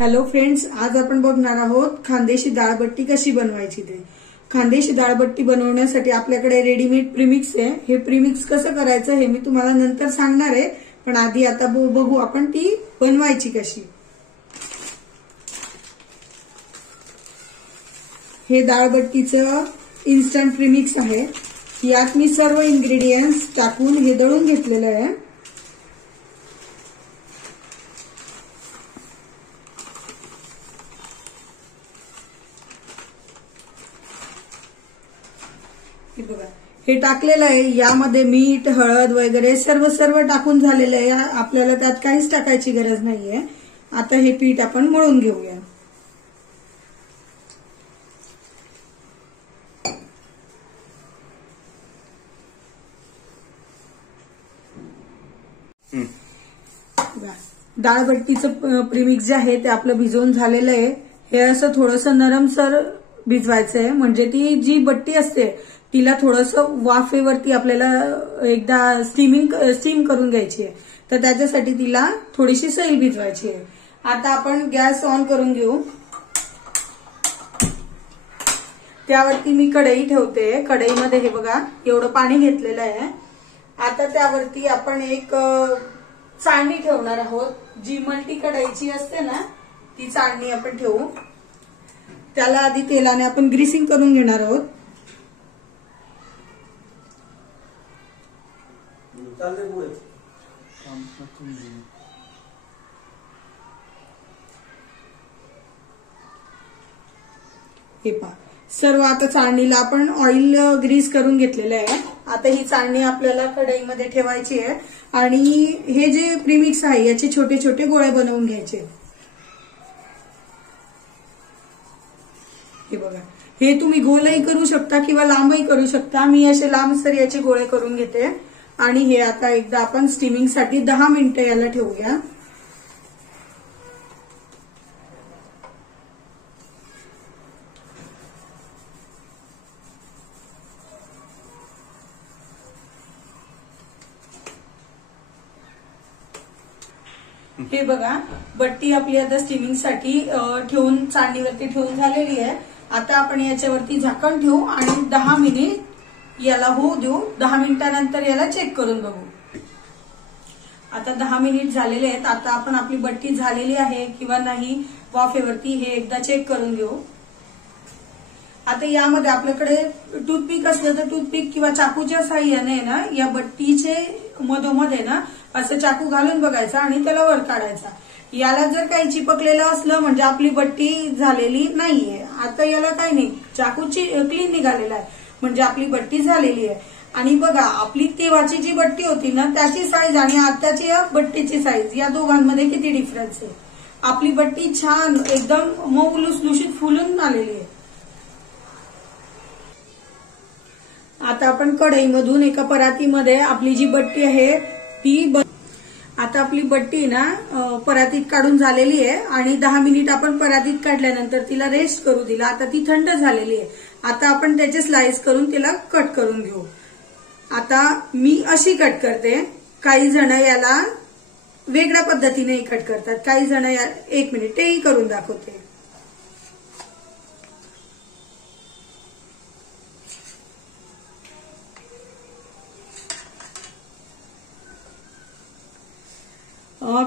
Hello friends, आज आपण बघणार आहोत खानदेशी डाळबट्टी कशी बनवायची ते। खानदेशी डाळबट्टी बनवण्यासाठी आपल्याकडे रेडीमेड प्रीमिक्स आहे। हे प्रीमिक्स कसं करायचं हे मी तुम्हाला नंतर सांगणार आहे, पण आधी आता बघू आपण ती बनवायची कशी। हे डाळबट्टीचं इन्स्टंट प्रीमिक्स आहे। यात मी सर्व इन्ग्रेडियंट्स टाकून हे दळून घेतलेलं आहे। बघा, हे टाकलेलं आहे। यामध्ये मीठ, हळद वगैरे सर्व टाकून झालेलं आहे। आपल्याला त्यात काहीच टाकायची गरज नाहीये। आता हे पीठ आपण मळून घेऊया। डाळबट्टीचं प्रीमिक्स जे आहे ते आपलं भिजवून झालेलं आहे। हे असं थोडंसं नरमसर भिजवायचं आहे, म्हणजे ती जी बट्टी असते तिला थोडंसं वाफेवरती आपल्याला एकदा स्टीम करून घ्यायची आहे। तर त्याच्यासाठी तिला थोडीशी सैल भिजवायची आहे। आता आपण गॅस ऑन करून घेऊ। त्यावरती मी कढई ठेवते। कढईमध्ये हे बघा एवढं पाणी घेतलेलं आहे। आता त्यावरती आपण एक चाळणी ठेवणार आहोत। जी मल्टी कढईची असते ना, ती चाळणी आपण ठेवू। त्याला आधी तेलाने आपण ग्रीसिंग करून घेणार आहोत। हे पहा, सर्व आता चाळणीला आपण ऑइल ग्रीस करून घेतलेलं आहे। आता ही चाळणी आपल्याला कढईमध्ये ठेवायची आहे आणि हे जे प्रीमिक्स आहे याचे छोटे छोटे गोळे बनवून घ्यायचे। हे बघा, हे तुम्ही गोलही करू शकता किंवा लांबही करू शकता। मी असे लांबसर याचे गोळे करून घेते आणि हे आता एकदा आपण स्टीमिंग साठी 10 मिनिटं याला ठेवूया। हे बघा, बट्टी आपली आता स्टीमिंग साठी ठेवून चाळणीवरती ठेवून झालेली आहे। आता आपण याच्यावरती झाकण ठेवू आणि 10 मिनिट याला होऊ देऊ। 10 मिनिटानंतर याला चेक करून बघू। आता 10 मिनिट झालेले आहेत। आता आपण आपली बट्टी झालेली आहे किंवा नाही वाफेवरती हे एकदा चेक करून घेऊ। आता यामध्ये आपल्याकडे टूथपिक असलं तर टूथपिक किंवा चाकूच्या साह्याने ना या बट्टीचे मधोमध आहे ना असं चाकू घालून बघायचा आणि त्याला वर काढायचा। याला जर काही चिपकलेलं असलं म्हणजे आपली बट्टी झालेली नाहीये। आता याला काही नाही, चाकूची क्लीन निघालेला आहे म्हणजे आपली बट्टी झालेली आहे। आणि बघा, आपली तेव्हाची जी बट्टी होती ना त्याची साईज आणि आताची या बट्टीची साईज या दोघांमध्ये किती डिफरन्स आहे। आपली बट्टी छान एकदम मऊ लुसलुशीत फुलून आलेली आहे। आता आपण कढईमधून एका परातीमध्ये आपली जी बट्टी आहे ती आता आपली बट्टी ना परातीत काढून झालेली आहे आणि 10 मिनिट आपण परातीत काढल्यानंतर तिला रेस्ट करू दिला। आता ती थंड झालेली आहे। आता आपण त्याचे स्लाइस करून तिला कट करून घेऊ। आता मी अशी कट करते, काही जण याला वेगळ्या पद्धतीने कट करतात, काही जण 1 मिनिट तेही करून दाखवते।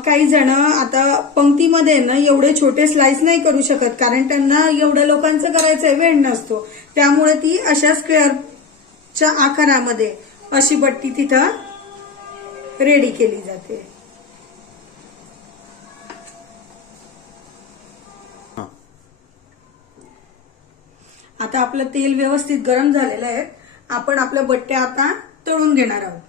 काही जण आता पंक्तीमध्ये ना एवढे छोटे स्लाइस नाही करू शकत, कारण त्यांना एवढ्या लोकांचं करायचंय, वेळ नसतो। त्यामुळे ती अशा स्क्वेअरच्या आकारामध्ये अशी बट्टी तिथं रेडी केली जाते। आता आपलं तेल व्यवस्थित गरम झालेलं आहे। आपण आपल्या बट्ट्या आता तळून घेणार आहोत।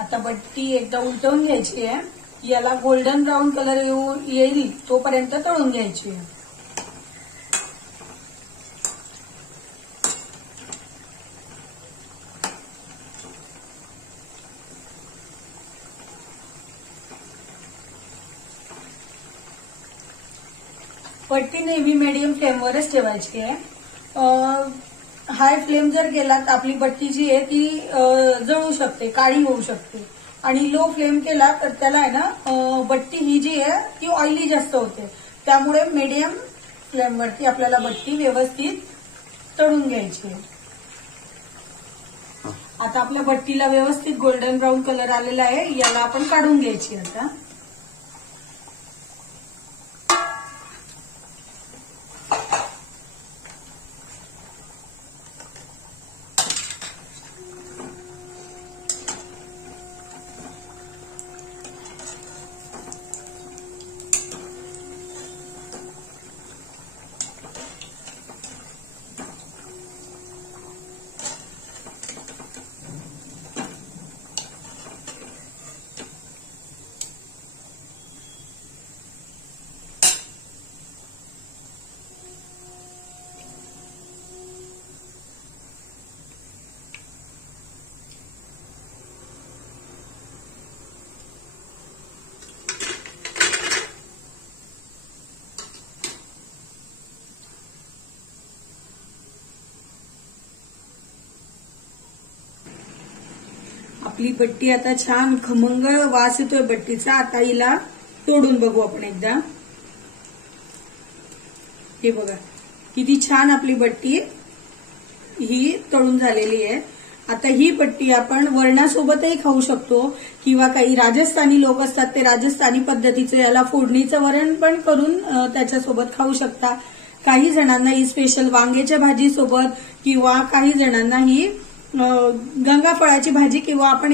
आता बट्टी एकदा उलटवून घ्यायची आहे याला गोल्डन ब्राऊन कलर येईल तोपर्यंत तळून घ्यायची आहे. बट्टी नेहमी मीडियम फ्लेमवरच ठेवायची आहे. हाय फ्लेम जर केला तर आपली बट्टी जी आहे ती जळू शकते, काळी होऊ शकते. आणि लो फ्लेम केला तर त्याला आहे ना बट्टी ही जी आहे ती ऑइली जास्त होते. त्यामुळे मीडियम फ्लेमवरती आपल्याला बट्टी व्यवस्थित तळून घ्यायची आहे. आता आपल्या बट्टीला व्यवस्थित गोल्डन ब्राऊन कलर आलेला आहे. याला आपण काढून घ्यायची आता. आपली बट्टी आता छान खमंग वास येतोय बट्टीचा. आता हिला तोडून बघू आपण एकदा. हे बघा किती छान आपली बट्टी ही तळून झालेली आहे. आता ही बट्टी आपण वरणासोबतही खाऊ शकतो किंवा काही राजस्थानी लोक असतात ते राजस्थानी पद्धतीचं याला फोडणीचं वरण पण करून त्याच्यासोबत खाऊ शकता. काही जणांना ही स्पेशल वांग्याच्या भाजी सोबत किंवा काही जणांना ही गंगाफळाची भाजी किंवा आपण